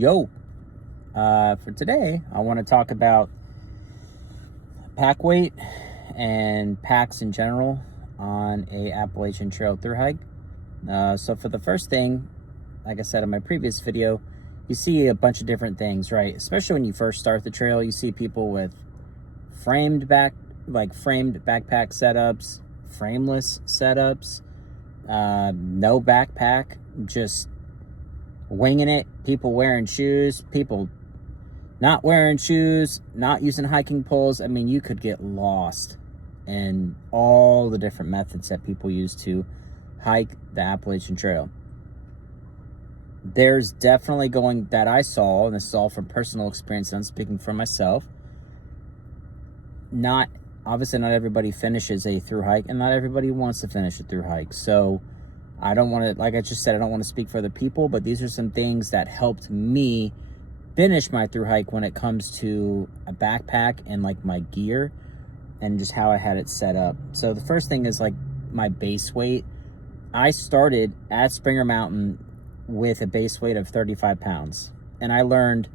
Yo, for today, I want to talk about pack weight and packs in general on a Appalachian Trail thru hike. So for the first thing, like I said in my previous video, you see a bunch of different things, right? Especially when you first start the trail, you see people with framed backpack setups, frameless setups, no backpack, just winging it, people wearing shoes, people not wearing shoes, not using hiking poles. I mean, you could get lost in all the different methods that people use to hike the Appalachian Trail. There's definitely that I saw, and this is all from personal experience, and I'm speaking for myself, obviously not everybody finishes a thru hike, and not everybody wants to finish a thru hike. So I don't want to, like I just said, I don't want to speak for other people, but these are some things that helped me finish my thru hike when it comes to a backpack and like my gear and just how I had it set up. So the first thing is like my base weight. I started at Springer Mountain with a base weight of 35 pounds. And I learned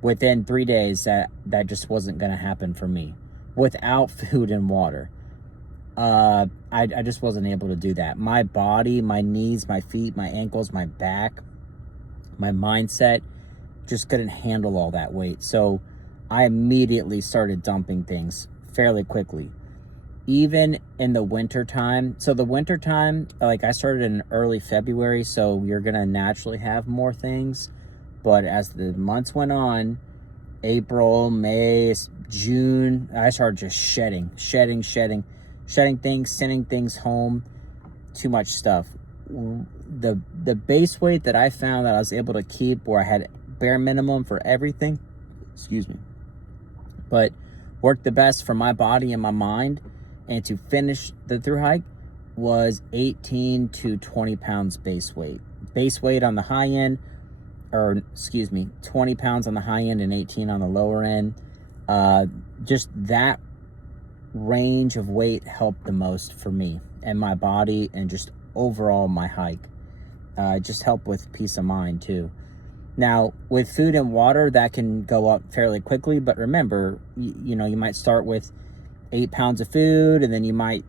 within 3 days that just wasn't going to happen for me without food and water. I just wasn't able to do that. My body, my knees, my feet, my ankles, my back, my mindset just couldn't handle all that weight. So I immediately started dumping things fairly quickly. Even in the winter time. So the winter time, like I started in early February, so you're going to naturally have more things. But as the months went on, April, May, June, I started just shedding things, sending things home, too much stuff. The base weight that I found that I was able to keep, where I had bare minimum for everything, but worked the best for my body and my mind, and to finish the thru hike, was 18 to 20 pounds base weight. Base weight on the high end, 20 pounds on the high end and 18 on the lower end. Just that range of weight helped the most for me and my body, and just overall my hike. Just helped with peace of mind too. Now with food and water, that can go up fairly quickly, but remember, you might start with 8 pounds of food, and then you might,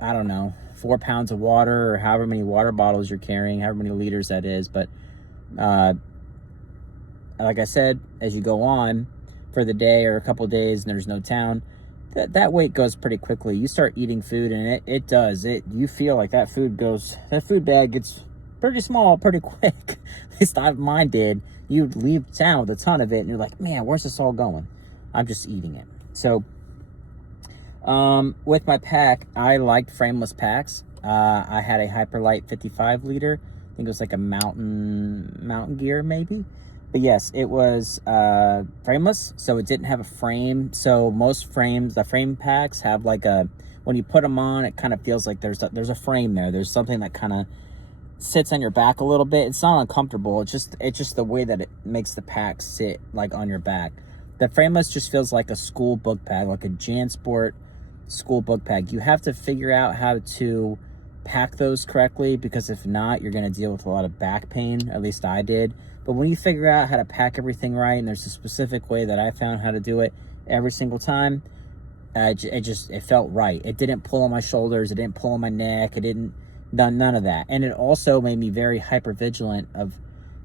4 pounds of water, or however many water bottles you're carrying, however many liters that is. But like I said, as you go on for the day or a couple of days and there's no town, that weight goes pretty quickly. You start eating food, and it does. You feel like that food bag gets pretty small pretty quick. At least mine did. You leave town with a ton of it, and you're like, man, where's this all going? I'm just eating it. So with my pack, I liked frameless packs. I had a Hyperlight 55 liter. I think it was like a mountain gear maybe. But yes, it was frameless, so it didn't have a frame. So most frames, the frame packs have like when you put them on, it kind of feels like there's a frame there. There's something that kind of sits on your back a little bit. It's not uncomfortable. It's just the way that it makes the pack sit like on your back. The frameless just feels like a school book bag, like a JanSport school book bag. You have to figure out how to pack those correctly, because if not, you're going to deal with a lot of back pain. At least I did. But when you figure out how to pack everything right, and there's a specific way that I found how to do it every single time, it felt right. It didn't pull on my shoulders. It didn't pull on my neck. It didn't, none of that. And it also made me very hyper vigilant of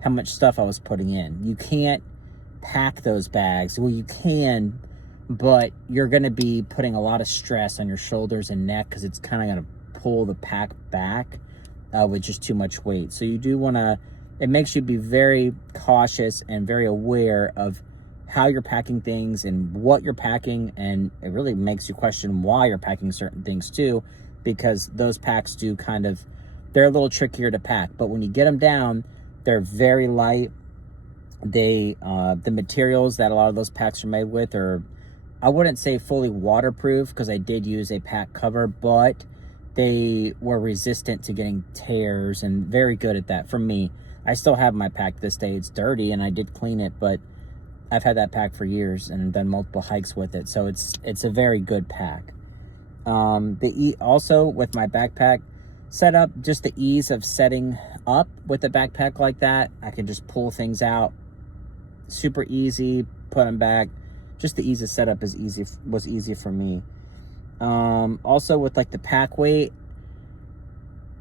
how much stuff I was putting in. You can't pack those bags. Well, you can, but you're going to be putting a lot of stress on your shoulders and neck, because it's kind of going to pull the pack back with just too much weight. So you do want to, it makes you be very cautious and very aware of how you're packing things and what you're packing, and it really makes you question why you're packing certain things too, because those packs they're a little trickier to pack, but when you get them down, they're very light. The materials that a lot of those packs are made with are, I wouldn't say fully waterproof, because I did use a pack cover, but they were resistant to getting tears and very good at that for me. I still have my pack this day. It's dirty, and I did clean it, but I've had that pack for years and done multiple hikes with it. So it's a very good pack. Also with my backpack setup, just the ease of setting up with a backpack like that, I can just pull things out super easy, put them back. Just the easy setup was easy for me. Also with like the pack weight,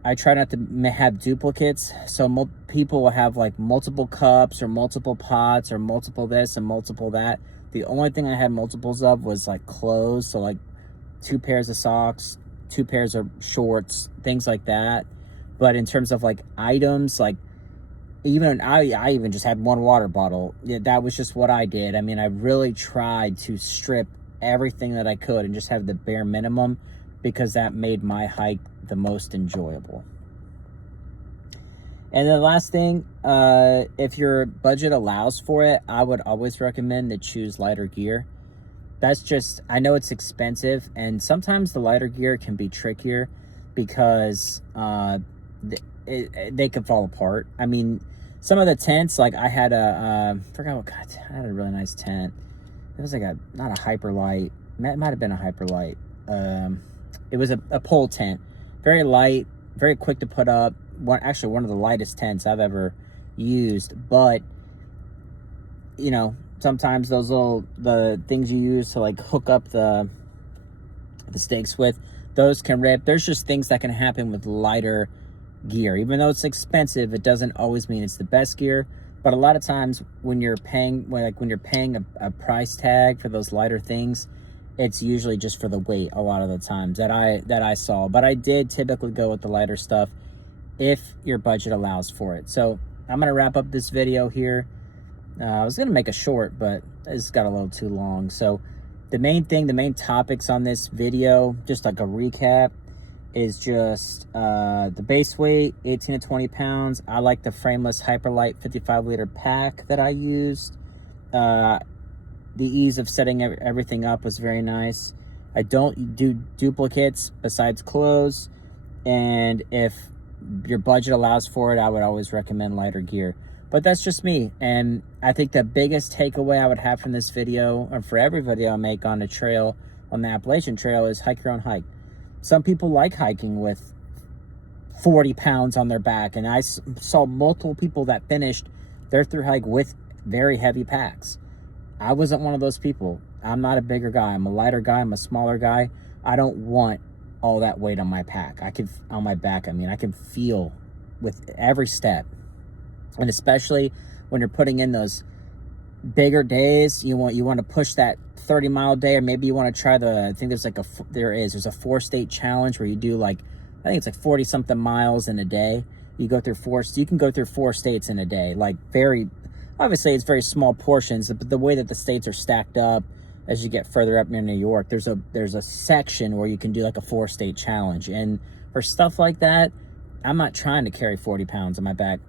I try not to have duplicates. So people will have like multiple cups or multiple pots or multiple this and multiple that. The only thing I had multiples of was like clothes. So like 2 pairs of socks, 2 pairs of shorts, things like that. But in terms of like items, like I even just had 1 water bottle. Yeah, that was just what I did. I mean, I really tried to strip everything that I could and just have the bare minimum, because that made my hike the most enjoyable. And the last thing, if your budget allows for it, I would always recommend to choose lighter gear. That's just, I know it's expensive, and sometimes the lighter gear can be trickier because they can fall apart. I mean, some of the tents, like I had I had a really nice tent. It was like not a hyperlight. It might have been a hyperlight. It was a pole tent, very light, very quick to put up. Actually one of the lightest tents I've ever used. But you know, sometimes the things you use to like hook up the stakes with, those can rip. There's just things that can happen with lighter gear. Even though it's expensive, it doesn't always mean it's the best gear. But a lot of times when you're paying a price tag for those lighter things, it's usually just for the weight a lot of the times that I saw. But I did typically go with the lighter stuff if your budget allows for it. So I'm gonna wrap up this video here. I was gonna make a short, but this got a little too long. So the main topics on this video, just like a recap, is just the base weight, 18 to 20 pounds. I like the frameless Hyperlight 55-liter pack that I used. The ease of setting everything up was very nice. I don't do duplicates besides clothes. And if your budget allows for it, I would always recommend lighter gear. But that's just me. And I think the biggest takeaway I would have from this video, or for every video I make on the trail, on the Appalachian Trail, is hike your own hike. Some people like hiking with 40 pounds on their back, and I saw multiple people that finished their thru hike with very heavy packs. I wasn't one of those people. I'm not a bigger guy. I'm a lighter guy. I'm a smaller guy. I don't want all that weight on my back. On my back, I mean, I can feel with every step. And especially when you're putting in those bigger days, you want to push that 30-mile day, or maybe you want to try I think there's a 4-state challenge where you do like, I think it's like 40 something miles in a day. You can go through 4 states in a day. Like obviously it's very small portions, but the way that the states are stacked up as you get further up near New York, there's a section where you can do like a 4-state challenge. And for stuff like that, I'm not trying to carry 40 pounds on my back.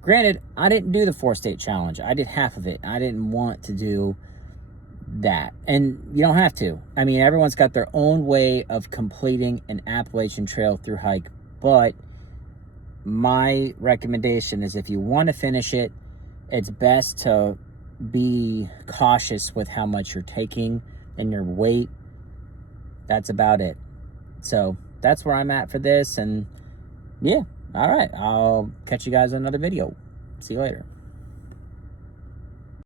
Granted, I didn't do the 4-state challenge. I did half of it. I didn't want to do that. And you don't have to. I mean, everyone's got their own way of completing an Appalachian Trail thru hike. But my recommendation is, if you want to finish it, it's best to be cautious with how much you're taking and your weight. That's about it. So that's where I'm at for this. And yeah. All right, I'll catch you guys in another video. See you later.